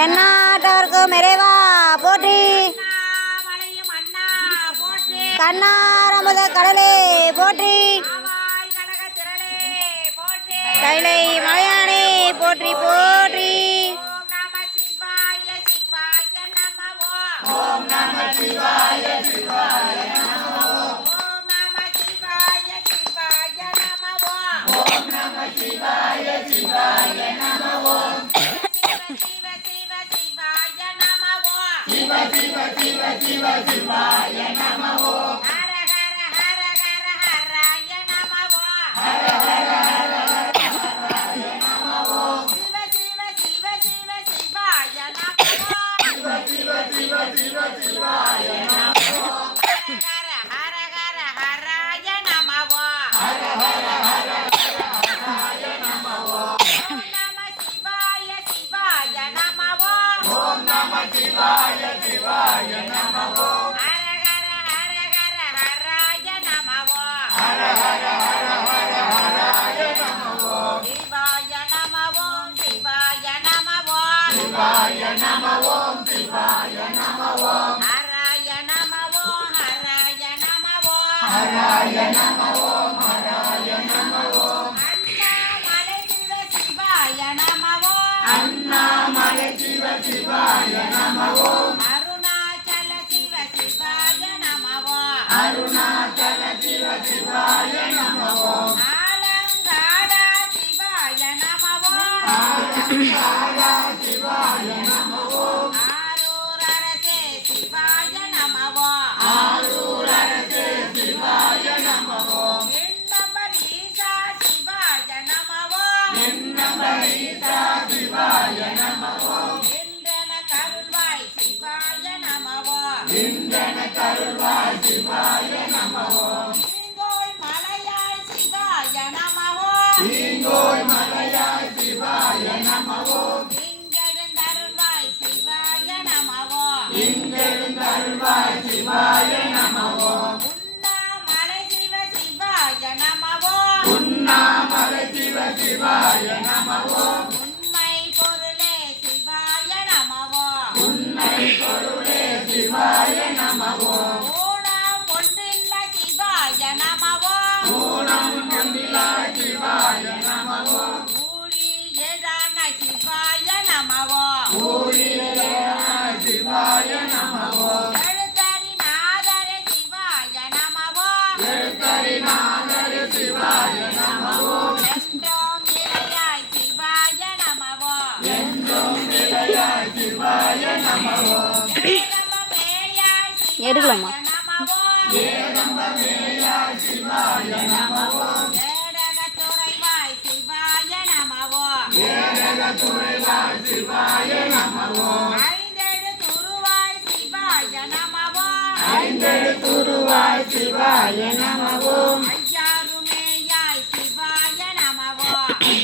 எந்நாட்டவர்க்கும் இறைவா போற்றி. கண்ணாரமுத கடலே போற்றி. கைலை மலையானே போற்றி போற்றி. ஓம் நம சிவாய சிவாய நமோ. ஓம் நம சிவாய சிவாய நமோ. சிவ சிவ சிவ சிவ சிவாய நமோ. ஹர ஹர ஹர ஹர ஹராய நமோ. ஹர ஹர ஹர ஹராய நமோ. சிவ சிவ சிவ சிவ சிவாய நமோ. சிவ சிவ சிவ சிவ சிவாய நமோ. ஹர ஹர ஹர ஹர ஹராய நமோ. ஹர ஹர ஹர ஹராய நமோ. ஓம் நம சிவாய சிவாய நமோ. ஓம் நம சிவாய சிவாய நமோ. ஹர ஹர ஹர ஹர ஹராய நமோ. ஹர ஹர ஹர ஹர ஹராய நமோ. சிவாய நமோ சிவாய நமோ. சிவாய நமோ சிவாய நமோ. ஹராய நமோ ஹராய நமோ. ஹராய நமோ ஹராய நமோ. அண்ணாமலை சிவ சிவாய நமோ. அண்ணாமலை சிவ சிவாய நமோ. அருணாச்சல சிவ சிவாய நமோ. அருணாச்சல சிவ சிவாய நமோ. ஆலங்காடா சிவாய நமோ. ஆலங்காடா சிவாய நமோ. ஆரூர் அரசே சிவாய நமோ. ஆரூர் அரசே சிவாய நமோ. எண்ணம்பரீசா சிவாய நமோ. எண்ணம்பரீசா சிவாய நமோ. இந்திரன கருள்வாய் சிவாய நமோ. இந்திரன கருள்வாய் சிவாய நமோ. ஈங்கோய் மலையாய் சிவாய நமோ. ஈங்கோய் மலையாய் சிவாய நமோ. இங்கெழுந்தருள்வாய் சிவாய நமோ. இங்கெழுந்தருள்வாய் சிவாய நமோ. உண்ணாமலை சிவ சிவாய நமோ. உண்ணாமலை சிவ சிவாய நமோ. உண்மை பொருளே சிவாய நமோ. உண்மை பொருளே சிவாய நமோ. ஊனம் ஒன்றில்ல சிவாய நமோ. ஊனம் ஒன்றில்ல சிவாய நமோ. ஊழி ஏழான சிவாய நமோ. ஊழி ஏழான சிவாய நமோ. எழுத்தரி நாதர சிவாய நமோ. எழுத்தரி நாதர சிவாய நமோ. என்றும் இளையாய் சிவாய நமோ. என்றும் இளையாய் சிவாய நமோ. ஏகம்பமேயாய் எடுக்கலாமா? நமோ. ஏகம்பமேயாய் சிவாய நமோ. ஏடகத்துறைவாய் சிவாய நமோ. ஏடகத்துறைவாய் சிவாய நமோ. ஐந்தெழுத்துருவாய் சிவாய நமோ. ஐந்தெழுத்துருவாய் சிவாய நமோ.